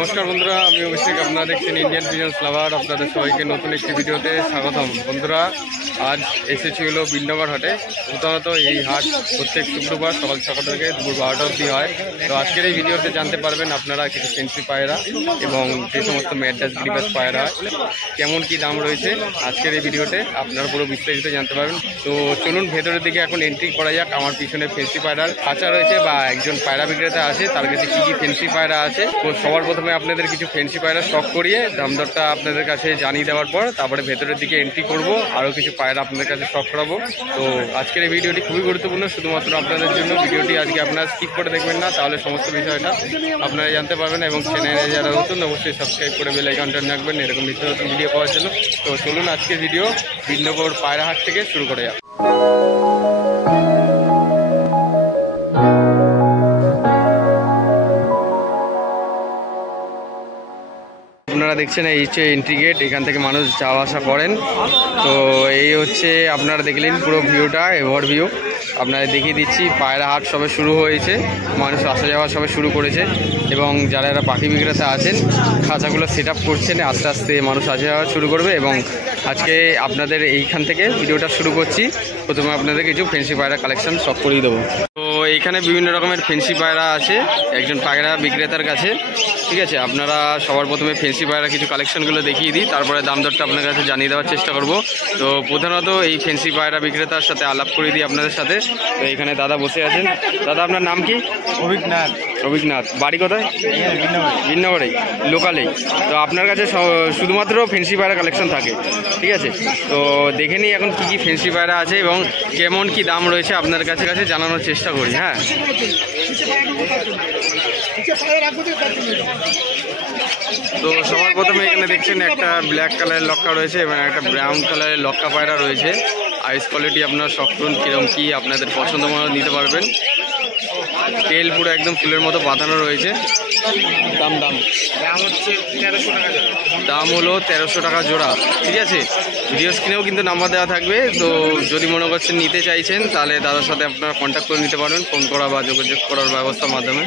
নমস্কার বন্ধুরা, আমি অভিষেক। আপনারা দেখছেন ইন্ডিয়ান পিজন্স লাভার। আপনাদের সবাইকে নতুন একটি ভিডিওতে স্বাগতম। বন্ধুরা, আজ এসেছি হলো বিলনগর হাটে। প্রথমত এই হাট প্রত্যেক শুক্রবার সকাল 6টা থেকে দুপুর 12টা অবধি হয়। তো আজকের এই ভিডিওতে জানতে পারবেন আপনারা কিছু ফেন্সি পায়রা এবং যে সমস্ত ম্যাড্রাস গ্রিবাস পায়রা কেমন কি দাম রয়েছে আজকের এই ভিডিওতে আপনারা পুরো বিস্তারিত জানতে পারবেন। তো চলুন ভেতরের দিকে এখন এন্ট্রি করা যাক। আমার পিছনে ফেন্সি পায়রার খাঁচা রয়েছে বা একজন পায়রা বিক্রেতা আছে, তার কাছে কী কী ফেন্সি পায়রা আছে। তো সবার প্রথমে আপনাদের কিছু ফেন্সি পায়রা স্টক করিয়ে দাম দরটা আপনাদের কাছে জানিয়ে দেওয়ার পর তারপরে ভেতরের দিকে এন্ট্রি করব, আরও কিছু পায়রা আপনাদের কাছে স্টক করাবো। তো আজকের এই ভিডিওটি খুবই গুরুত্বপূর্ণ, শুধুমাত্র আপনাদের জন্য। ভিডিওটি আজকে আপনারা স্কিপ করে দেখবেন না, তাহলে সমস্ত বিষয়টা আপনারা জানতে পারবেন। এবং চ্যানেলে যারা নতুন অবশ্যই সাবস্ক্রাইব করে বেল আইকনটা রাখবেন এরকম নিত্য নতুন ভিডিও পাওয়ার জন্য। তো চলুন আজকের ভিডিও বিলনগর পায়রা হাট থেকে শুরু করে যাক। আপনারা দেখছেন এই হচ্ছে এন্ট্রি গেট, এখান থেকে মানুষ যাওয়া আসা করেন। তো এই হচ্ছে আপনারা দেখলেন পুরো ভিউটা, এভার ভিউ আপনাদের দেখিয়ে দিচ্ছি। পায়রা হাট সবে শুরু হয়েছে, মানুষ আসা যাওয়া সবে শুরু করেছে এবং যারা এরা পাখি বিক্রেতা আছেন খাঁচাগুলো সেট আপ করছেন, আস্তে আস্তে মানুষ আসা যাওয়া শুরু করবে। এবং আজকে আপনাদের এইখান থেকে ভিডিওটা শুরু করছি। প্রথমে আপনাদের কিছু ফেন্সি পায়রা কালেকশন সব করিয়ে দেবো। তো এইখানে বিভিন্ন রকমের ফেন্সি পায়রা আছে একজন পায়রা বিক্রেতার কাছে, ঠিক আছে। আপনারা সবার প্রথমে ফেন্সি পায়রা কিছু কালেকশনগুলো দেখিয়ে দিই, তারপরে দাম দরটা আপনার কাছে জানিয়ে দেওয়ার চেষ্টা করব। তো প্রধানত এই ফেন্সি পায়রা বিক্রেতার সাথে আলাপ করে দিই আপনাদের সাথে। তো এখানে দাদা বসে আছেন। দাদা, আপনার নাম কি? অভিজ্ঞনাথ। অভিজ্ঞনাথ, বাড়ি কোথায়? বিলনগরেই, লোকালেই। তো আপনার কাছে শুধুমাত্র ফেন্সি পায়রা কালেকশন থাকে, ঠিক আছে। তো দেখে নিই এখন কী কী ফেন্সি পায়রা আছে এবং কেমন কি দাম রয়েছে আপনার কাছে জানানোর চেষ্টা করি। হ্যাঁ, তো সবার প্রথমে এখানে দেখছেন একটা ব্ল্যাক কালারের লক্কা রয়েছে এবং একটা ব্রাউন কালারের লক্কা পায়রা রয়েছে। আইস কোয়ালিটি আপনারা সব করুন, কীরকম কী আপনাদের পছন্দ মতো নিতে পারবেন। তেল পুরো একদম ফুলের মতো বাঁধানো রয়েছে। দাম হচ্ছে 1300 টাকা জোড়া। দাম হলো 1300 টাকা জোড়া, ঠিক আছে। ভিডিও স্ক্রিনেও কিন্তু নাম্বার দেওয়া থাকবে। তো যদি মনে করছেন নিতে চাইছেন তাহলে দাদার সাথে আপনারা কন্ট্যাক্ট করে নিতে পারবেন, ফোন করা বা যোগাযোগ করার ব্যবস্থার মাধ্যমে।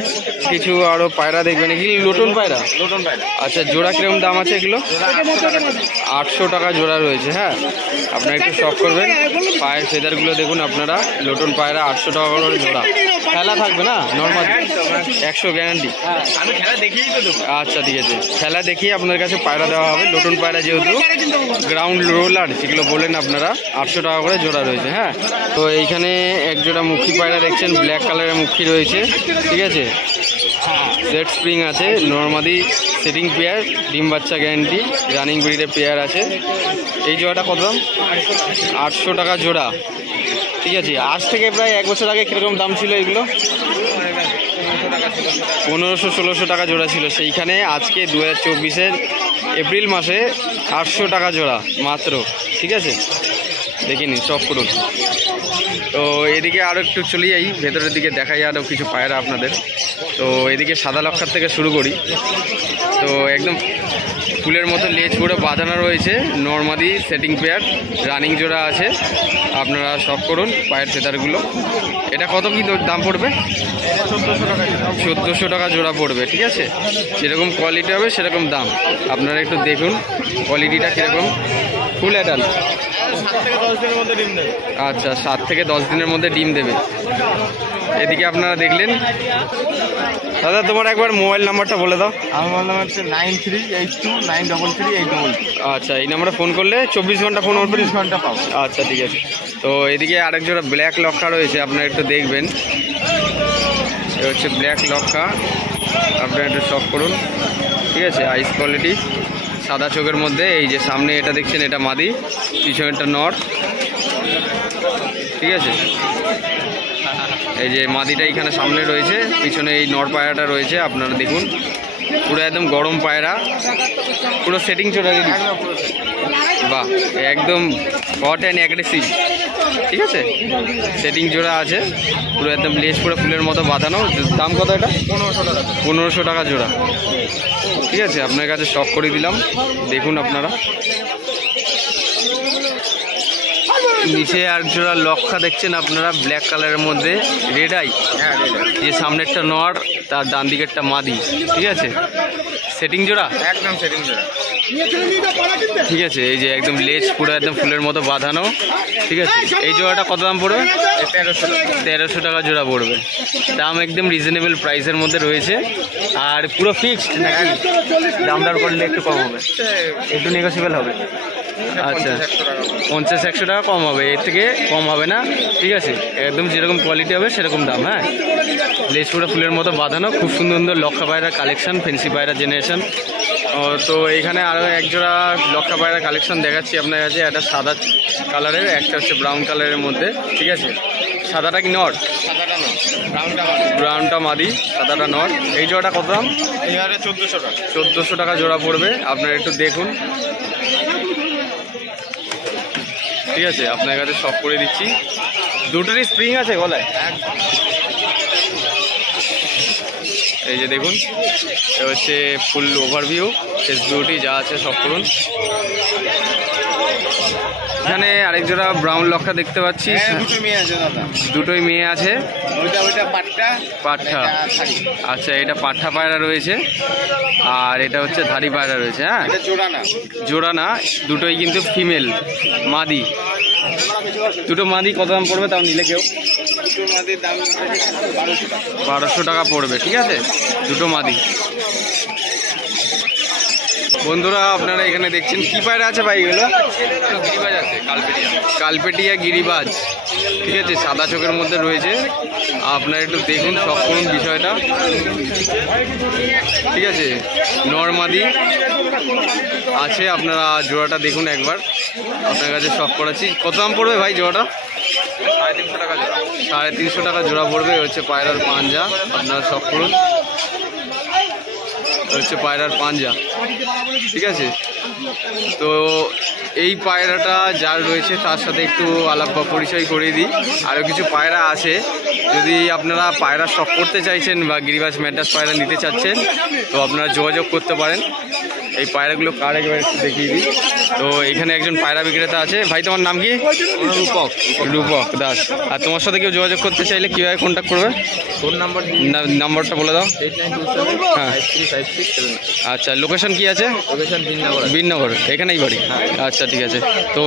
কিছু আরও পায়রা দেখবেন, এগুলি লোটন পায়রা। আচ্ছা, জোড়া কীরকম দাম আছে এগুলো? 800 টাকা জোড়া রয়েছে। হ্যাঁ, আপনারা একটু শখ করবেন। পায়ের ফেদারগুলো দেখুন আপনারা, লোটন পায়রা 800 টাকা করে জোড়া। খেলা থাকবে না নর্মাল? 100 গ্যারান্টি। আচ্ছা, ঠিক আছে, খেলা দেখিয়ে আপনার কাছে পায়রা দেওয়া হবে। লোটন পায়রা যেহেতু গ্রাউন্ড রোলার যেগুলো বলেন আপনারা, 800 টাকা করে জোড়া রয়েছে। হ্যাঁ, তো এইখানে এক জোড়া মুখী পায়রা দেখছেন, ব্ল্যাক কালারের মুখী রয়েছে, ঠিক আছে। রেড স্প্রিং আছে, নর্মালি সেটিং পেয়ার, ডিম বাচ্চা গ্যারান্টি, রানিং ব্রিডের পেয়ার আছে। এই জোড়াটা কত দাম? 800 টাকা জোড়া, ঠিক আছে। আজ থেকে প্রায় 1 বছর আগে কীরকম দাম ছিল এগুলো? 1500-1600 টাকা জোড়া ছিল। সেইখানে আজকে 2024-এর এপ্রিল মাসে 800 টাকা জোড়া মাত্র, ঠিক আছে। দেখে নিন, সব করুন। তো এদিকে আরও একটু চলে যাই, ভেতরের দিকে দেখাই আরও কিছু পায়রা আপনাদের। তো এদিকে সাদা লক্ষার থেকে শুরু করি। তো একদম ফুলের মতো লেজ পুরো বাঁধানো রয়েছে, নর্মালি সেটিং পেয়ার, রানিং জোড়া আছে। আপনারা সব করুন পায়ের ফেদারগুলো। এটা কত কি দাম পড়বে? 1400 টাকা জোড়া পড়বে, ঠিক আছে। যেরকম কোয়ালিটি হবে সেরকম দাম। আপনারা একটু দেখুন কোয়ালিটিটা কীরকম। Full adult. আচ্ছা, 7 থেকে 10 দিনের মধ্যে ডিম দেবে। এদিকে আপনারা দেখলেন। দাদা, তোমার একবার মোবাইল নাম্বারটা বলে দাও। আমার মোবাইল নাম্বার হচ্ছে 9382933822। আচ্ছা, এই নাম্বারে ফোন করলে 24 ঘন্টা ফোন 24 ঘন্টা পাবো। আচ্ছা, ঠিক আছে। তো এদিকে আরেক জোড়া ব্ল্যাক লক্ষা রয়েছে, আপনারা একটু দেখবেন। এ হচ্ছে ব্ল্যাক লক্ষা, আপনারা একটু শখ করুন, ঠিক আছে। আইস কোয়ালিটি, সাদা চোখের মধ্যে। এই যে সামনে এটা দেখছেন, এটা মাদি, পিছনেরটা নর, ঠিক আছে। এই যে মাদিটা এইখানে সামনে রয়েছে, পিছনে এই নর পায়রাটা রয়েছে। আপনারা দেখুন পুরো একদম গরম পায়রা, পুরো সেটিং চলে গেছে। বাহ, একদম হট অ্যান্ড অ্যাগ্রেসিভ, ঠিক আছে। সেটিং জোড়া আছে, পুরো একদম লেজ পুরো ফুলের মতো বাঁধানো। দাম কত এটা? 1500 টাকা জোড়া, ঠিক আছে। আপনার কাছে শখ করে দিলাম, দেখুন আপনারা। নিচে আর জোড়া লক্ষা দেখছেন আপনারা, ব্ল্যাক কালারের মধ্যে, রেড আই। যে সামনেরটা নর, তার ডান দিকেরটা মাদি, ঠিক আছে। সেটিং জোড়া? একদম সেটিং জোড়া। ঠিক আছে, এই যে একদম লেজ পুরো একদম ফুলের মতো বাঁধানো। ঠিক আছে, এই জোড়াটা কত দাম পড়বে? 1300 টাকা জোড়া পড়বে। দাম একদম রিজনেবল প্রাইসের মধ্যে রয়েছে। আর পুরো ফিক্সড নাকি? দাম দর করলে একটু কম হবে, একটু নেগোসিয়েবল হবে। আচ্ছা, 50-100 টাকা কম হবে, এর থেকে কম হবে না। ঠিক আছে, একদম যেরকম কোয়ালিটি হবে সেরকম দাম। হ্যাঁ, লেজ পুরো ফুলের মতো বাঁধানো, খুব সুন্দর সুন্দর লক্ষা পায়রার কালেকশন, ফেন্সি পায়রা জেনারেশন। তো এখানে আরও একজোড়া লক্ষা পায়রা কালেকশন দেখাচ্ছি আপনার কাছে। একটা সাদা কালারের, একটা হচ্ছে ব্রাউন কালারের মধ্যে। ঠিক আছে, সাদাটা কি নর? সাদাটা নর, ব্রাউনটা মাদি, সাদাটা নর। এই জোড়াটা কত দাম? এই হারে 1400 টাকা। 1400 টাকা জোড়া পড়বে। আপনারা একটু দেখুন। ঠিক আছে, আপনার কাছে সব করে দিচ্ছি। দুটোরই স্প্রিং আছে গলায়? এই যে দেখুন, এটা হচ্ছে ফুল ওভারভিউ, ফেস বিউটি যা আছে সব করুন। এখানে আরেক জোড়া ব্রাউন লক্ষা দেখতে পাচ্ছি। দুটো মেয়ে আছে দাদা। দুটোই মেয়ে আছে। ওইটা পাট্টা। পাঠা, আচ্ছা, এটা পাঠা পায়রা রয়েছে আর এটা হচ্ছে ধাড়ি পায়রা রয়েছে। হ্যাঁ, জোড়া না, জোড়া না, দুটোই কিন্তু ফিমেল মাদি। দুটো মাদি কত দাম পড়বে তাও নিলে কেউ? দুটো মাদির দাম 1200 টাকা। 1200 টাকা পড়বে। ঠিক আছে, দুটো মাদি। বন্ধুরা, আপনারা এখানে দেখছেন কি পায়রা আছে ভাই? এগুলো গিরিবাজ আছে, কালপেটিয়া গিরিবাজ। ঠিক আছে, সাদা চোখের মধ্যে রয়েছে। আপনারা একটু দেখুন, সব করুন বিষয়টা। ঠিক আছে, নরমাদি আছে। আপনারা জোড়াটা দেখুন একবার, আপনার কাছে সব করাচ্ছি। কত দাম পড়বে ভাই জোড়াটা? 350 টাকা জোড়া। 350 টাকা জোড়া পড়বে। হচ্ছে পায়রার পাঞ্জা, আপনারা সব করুন। হচ্ছে পায়রার পাঞ্জা। ঠিক আছে, তো এই পায়রাটা যার রয়েছে তার সাথে একটু আলাপ বা পরিচয় করিয়ে দিই। আরও কিছু পায়রা আছে, যদি আপনারা পায়রা শখ করতে চাইছেন বা গিরিবাজ ম্যাড্রাস পায়রা নিতে চাচ্ছেন তো আপনারা যোগাযোগ করতে পারেন। এই পায়রাগুলো কার একবার একটু দেখিয়ে দিই। তো এখানে একজন পায়রা বিক্রেতা আছে। ভাই, তোমার নাম কি? রূপক দাস। আর তোমার সাথে কেউ যোগাযোগ করতে চাইলে কীভাবে কন্ট্যাক্ট করবে? ফোন নাম্বারটা বলে দাও। 8927 হ্যাঁ, 5356 আচ্ছা, লোকেশন কি আছে? লোকেশন বিননগর, এখানেই বাড়ি? আচ্ছা, ঠিক আছে। তো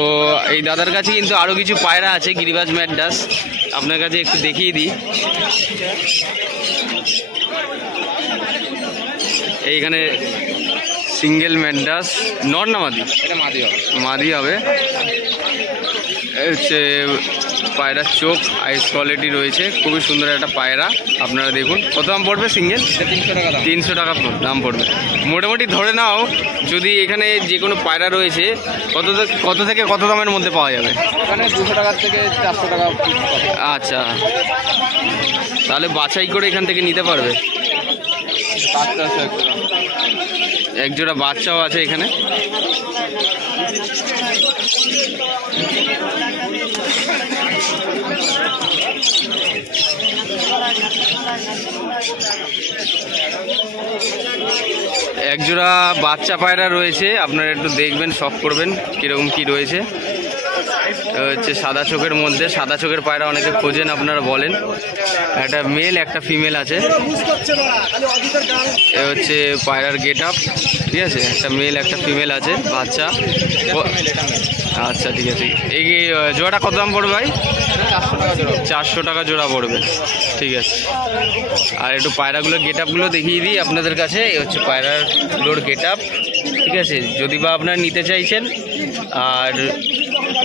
এই দাদার কাছে কিন্তু আরও কিছু পায়রা আছে গিরিবাজ ম্যাড্রাস, আপনার কাছে একটু দেখিয়ে দিই। এইখানে সিঙ্গেল ম্যাড্রাস, নর না মাদি? এটা মাদি হবে। মাদি হবে। হচ্ছে পায়রার চোখ, আইস কোয়ালিটি রয়েছে, খুবই সুন্দর একটা পায়রা। আপনারা দেখুন। কত দাম পড়বে সিঙ্গেল? 300 টাকা দাম। 300 টাকা দাম পড়বে। মোটামুটি ধরে নাও, যদি এখানে যে কোনো পায়রা রয়েছে কত থেকে কত দামের মধ্যে পাওয়া যাবে? এখানে 200 টাকা থেকে 400 টাকা। আচ্ছা, তাহলে বাছাই করে এখান থেকে নিতে পারবে। একজোড়া বাচ্চাও আছে এখানে। একজোড়া বাচ্চা পায়রা রয়েছে, আপনারা একটু দেখবেন, শখ করবেন কীরকম কি রয়েছে। হচ্ছে সাদা চোখের মধ্যে, সাদা চোখের পায়রা অনেকে খোঁজেন, আপনারা বলেন। একটা মেল একটা ফিমেল আছে। এ হচ্ছে পায়রার গেট আপ। ঠিক আছে, একটা মেল একটা ফিমেল আছে, বাচ্চা। আচ্ছা, ঠিক আছে। এই জোড়াটা কত দাম পড়বে ভাই? 400 টাকা জোড়া পড়বে। ঠিক আছে, আর একটু পায়রাগুলোর গেট আপগুলো দেখিয়ে দিই আপনাদের কাছে। এই হচ্ছে পায়রাগুলোর গেট আপ। ঠিক আছে, যদি বা আপনারা নিতে চাইছেন আর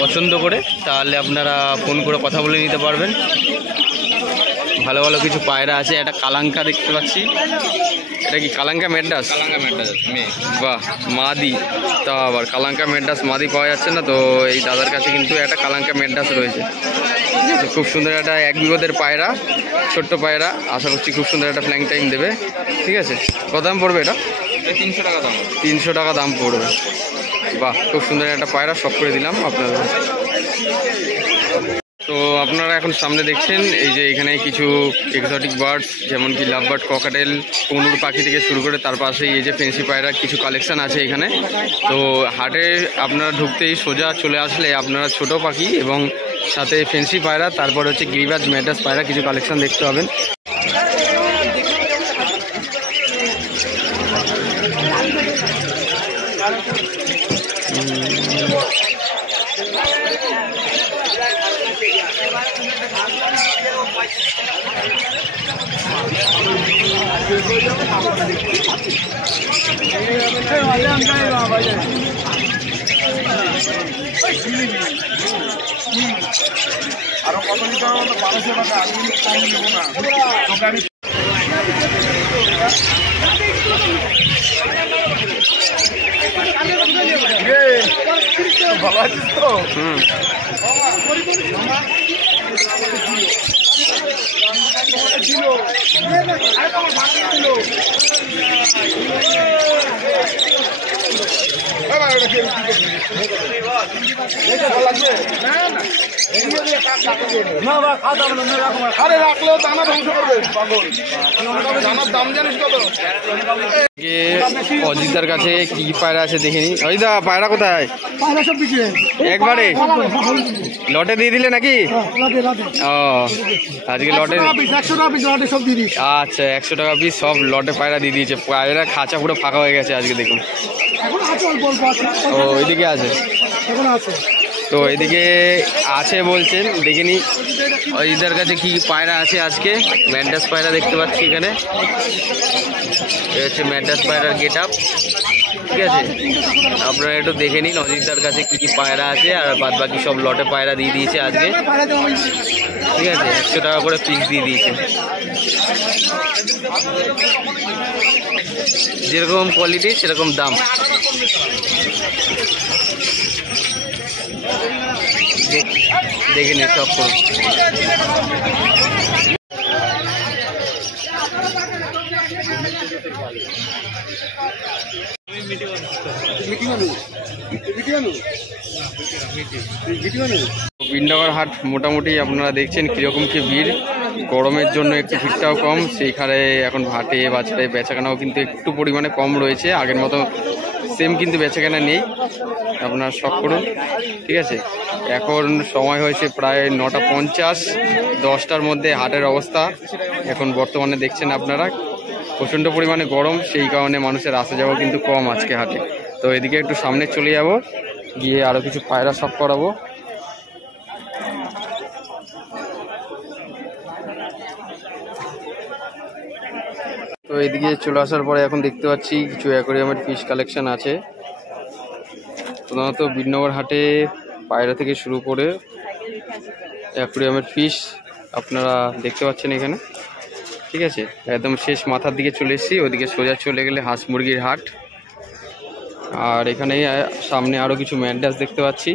পছন্দ করে, তাহলে আপনারা ফোন করে কথা বলে নিতে পারবেন। ভালো ভালো কিছু পায়রা আছে। একটা কালাঙ্কা দেখতে পাচ্ছি। এটা কি কালাঙ্কা ম্যাড্রাস? বাহ, মাদি। তা আবার কালাঙ্কা ম্যাড্রাস মাদি পাওয়া যাচ্ছে না, তো এই দাদার কাছে কিন্তু একটা কালাঙ্কা ম্যাড্রাস রয়েছে। ঠিক আছে, খুব সুন্দর একটা 1 বিঘতের পায়রা, ছোট্ট পায়রা। আশা করছি খুব সুন্দর একটা ফ্ল্যাং টাইম দেবে। ঠিক আছে, কত দাম পড়বে এটা? 300 টাকা দাম। 300 টাকা দাম পড়বে। বাহ, খুব সুন্দর একটা পায়রা, শখ করে দিলাম আপনাদের। তো আপনারা এখন সামনে দেখছেন এই যে এখানে কিছু এক্সোটিক বার্ডস, যেমন কি লাভ বার্ড, ককাটেল, কনুর পাখি থেকে শুরু করে তার পাশে এই যে ফেন্সি পায়রা কিছু কালেকশন আছে এখানে। তো হাটে আপনারা ঢুকতেই সোজা চলে আসলে আপনারা ছোট পাখি এবং সাথে ফেন্সি পায়রা, তারপর হচ্ছে গিরিবাজ ম্যাড্রাস পায়রা কিছু কালেকশন দেখতে পাবেন। আরো কত নিতে হবে? 1200 টাকা। আমি কিন্তু কম নেবো না। তোকে আমি ভালো আছিস তো? আরে রাখলেও দানা ধ্বংস করবে পাগল। দানার দাম জানিস কত? অজিতদার কাছে কি কি পায়রা আছে দেখে নি। অজিতদা পায়রা কোথায়? একবারে লটে দিয়ে দিলে নাকি? ও আজকে লটে। আচ্ছা 100 টাকা পিস সব লটে পায়রা দিয়ে দিয়েছে। পায়রা খাঁচা পুরো ফাঁকা হয়ে গেছে আজকে দেখুন। ও ওইদিকে আছে তো এদিকে আছে বলছেন, দেখে নি অজিতদার কাছে কি পায়রা আছে আজকে। ম্যাড্রাস পায়রা দেখতে পাচ্ছি এখানে, হচ্ছে ম্যাড্রাস পায়রার গেট আপ। ঠিক আছে, আপনারা একটু দেখে নিন অজিতদার কাছে কি কি পায়রা আছে। আর বাদ বাকি সব লটে পায়রা দিয়ে দিয়েছে আজকে। ঠিক আছে, 100 টাকা করে পিস দিয়ে দিয়েছে। যেরকম কোয়ালিটি সেরকম দাম। দেখে নিন সব করুন। বিন্দাগড় হাট মোটামুটি আপনারা দেখছেন কীরকম কি ভিড়। গরমের জন্য একটু ভিড়টাও কম, সেইখানে এখন হাটে বাজারে বেচাকেনাও কিন্তু একটু পরিমাণে কম রয়েছে। আগের মতো সেম কিন্তু বেচাকেনা নেই, আপনারা শখ করুন। ঠিক আছে, এখন সময় হয়েছে প্রায় 9:50, 10টার মধ্যে হাটের অবস্থা এখন বর্তমানে দেখছেন আপনারা। প্রচণ্ড পরিমাণে গরম, সেই কারণে মানুষের আসা যাওয়া কিন্তু কম আজকে হাটে। তো এদিকে একটু সামনে চলে যাব, গিয়ে আরও কিছু পায়রা শখ করাবো। তো এদিকে চলে আসার পরে এখন দেখতে পাচ্ছি কিছু অ্যাকোয়ারিয়ামের ফিশ কালেকশন আছে। প্রধানত বিনগর হাটে পায়রা থেকে শুরু করে অ্যাকোয়ারিয়ামের ফিশ আপনারা দেখতে পাচ্ছেন এখানে। ঠিক আছে, একদম শেষ মাথার দিকে চলে এসেছি, ওইদিকে সোজা চলে গেলে হাঁস মুরগির হাট। আর এখানে সামনে আরও কিছু ম্যাড্রাস দেখতে পাচ্ছি।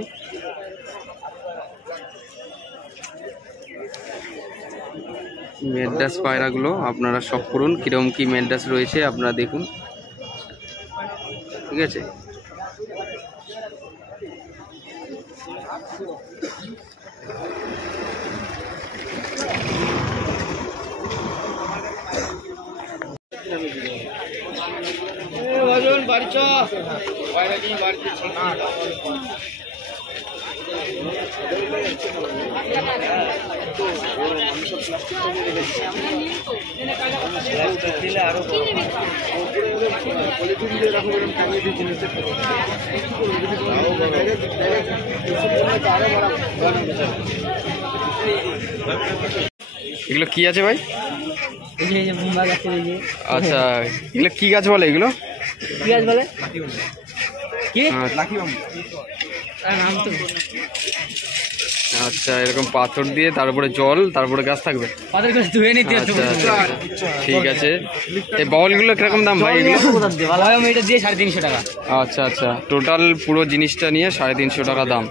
ম্যাড্রাস পায়রাগুলো আপনারা শখ করুন, কীরকম কী ম্যাড্রাস রয়েছে আপনারা দেখুন। ঠিক আছে, এগুলো কি আছে ভাই? আচ্ছা, এগুলো কি গাছ বলে? এগুলো কি গাছ বলে? কি আচ্ছা, এরকম পাথর দিয়ে তারপরে জল, তারপরে গাছ থাকবে। আচ্ছা, ঠিক আছে। এই বাউলগুলো কিরকম দাম ভাই? এগুলো দিয়ে 350 টাকা। আচ্ছা আচ্ছা, টোটাল পুরো জিনিসটা নিয়ে 350 টাকা দাম।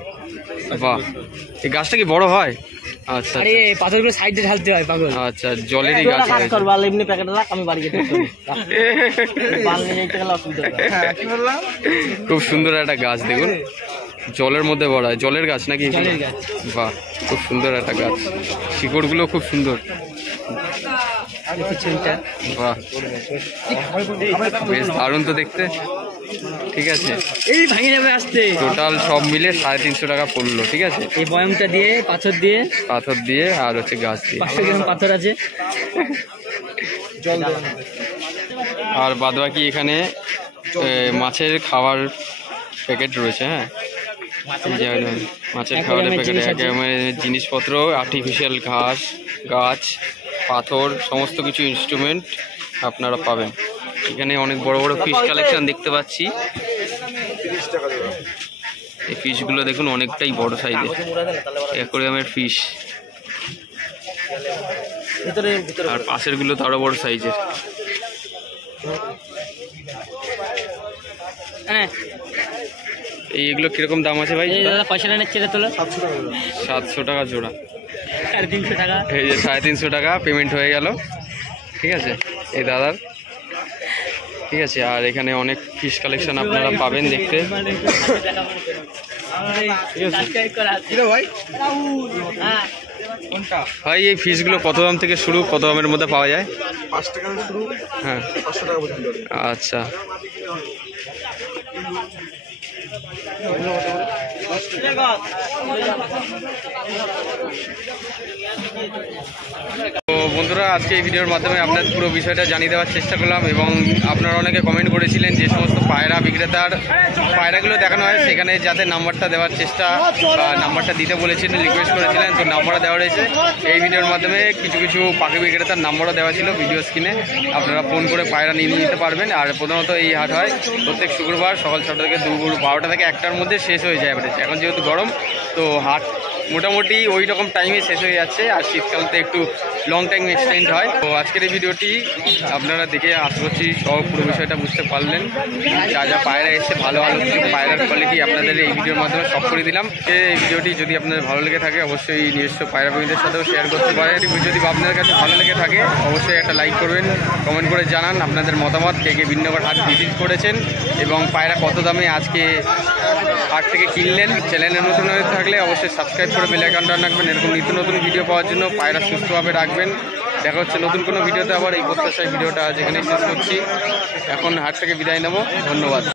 বাহ, এই গাছটা কি বড় হয়? আচ্ছা, আরে পাথরগুলো সাইডে ঢালতে হয় পাগল। আচ্ছা, জলেরই গাছ আছে। এমনি প্যাকেট রাখ, আমি বাড়ি যেতে বাল নিয়ে যেতে গেলে অসুবিধা হবে। খুব সুন্দর একটা গাছ দেখুন, জলের মধ্যে বড় হয়। জলের গাছ নাকি? জলের গাছ। বাহ, খুব সুন্দর একটা গাছ, শিকড়গুলো খুব সুন্দর। বাহ, বেশ দারুণ তো দেখতে। ঠিক আছে, এই ভাঙে যাবে আসতে। টোটাল সব মিলে 350 টাকা পড়লো। ঠিক আছে, এই বয়ামটা দিয়ে পাথর দিয়ে আর হচ্ছে গাছ দিয়ে। 500 গ্রাম পাথর আছে। আর বাদ বাকি এখানে মাছের খাবার প্যাকেট রয়েছে। হ্যাঁ, এই যে মাছের খাবারের প্যাকেট, একেবারে জিনিসপত্র, আর্টিফিশিয়াল ঘাস, গাছ, পাথর, সমস্ত কিছু ইনস্ট্রুমেন্ট আপনারা পাবেন এখানে। অনেক বড় বড় ফিশ কালেকশন দেখতে পাচ্ছি। 30 টাকা জোড়া। এই ফিশগুলো দেখুন অনেকটাই বড় সাইজের অ্যাকোয়ারিয়ামের ফিশ, আর পাশের গুলো তো আরো বড় সাইজের। এইগুলো কিরকম দাম আছে ভাই? পয়সা নিচ্ছে তোলো 700 টাকা জোড়া। 350 টাকা। এই যে 350 টাকা পেমেন্ট হয়ে গেল। ঠিক আছে এই দাদার। ঠিক আছে, আর এখানে অনেক ফিশ কালেকশন আপনারা পাবেন দেখতে। ভাই এই ফিশগুলো কত দাম থেকে শুরু, কত দামের মধ্যে পাওয়া যায়? 5 টাকা শুরু, হ্যাঁ 500 টাকা পর্যন্ত। আচ্ছা, তো বন্ধুরা আজকে এই ভিডিওর মাধ্যমে আপনাদের পুরো বিষয়টা জানিয়ে দেওয়ার চেষ্টা করলাম, এবং আপনারা অনেকে কমেন্ট করেছিলেন যে সমস্ত পায়রা বিক্রেতার পায়রাগুলো দেখানো হয় সেখানে যাতে নাম্বারটা দেওয়ার চেষ্টা বা নাম্বারটা দিতে বলেছিলেন, রিকোয়েস্ট করেছিলেন, তো নাম্বারটা দেওয়া রয়েছে এই ভিডিওর মাধ্যমে। কিছু কিছু পাখি বিক্রেতার নাম্বারও দেওয়া ছিল ভিডিও স্ক্রিনে, আপনারা ফোন করে পায়রা নিয়ে নিতে পারবেন। আর প্রধানত এই হাট হয় প্রত্যেক শুক্রবার সকাল 6টা থেকে 12টা থেকে 1টার মধ্যে শেষ হয়ে যায়। এখন যেহেতু গরম, তো হাট মোটামুটি ওই রকম টাইমে শেষ হয়ে যাচ্ছে, আর শীতকালতে একটু লং টাইম এক্সটেন্ড হয়। তো আজকের এই ভিডিওটি আপনারা দেখে আশা করছি সব পুরো বিষয়টা বুঝতে পারলেন। যা যা পায়রা এসছে ভালো ভালো পায়রার কোয়ালিটি আপনাদের এই ভিডিওর মাধ্যমে সব করে দিলাম। এই ভিডিওটি যদি আপনাদের ভালো লেগে থাকে অবশ্যই নিজস্ব পায়রা প্রেমীদের সাথেও শেয়ার করতে পারেন। যদি আপনাদের কাছে ভালো লেগে থাকে অবশ্যই একটা লাইক করবেন, কমেন্ট করে জানান আপনাদের মতামত, কে কে বিন্নগর হাট ভিজিট করেছেন এবং পায়রা কত দামে আজকে হাট থেকে কিনলেন। চ্যানেলের নতুন হয়ে থাকলে অবশ্যই সাবস্ক্রাইব করে বেল আইকনটা রাখবেন এরকম নিত্য নতুন ভিডিও পাওয়ার জন্য। পায়রা সুস্থভাবে রাখবেন। দেখা হচ্ছে নতুন কোনো ভিডিওতে। আবার এই প্রত্যাশায় ভিডিওটা যেখানেই শেষ করছি। এখন হাট থেকে বিদায় নেব। ধন্যবাদ।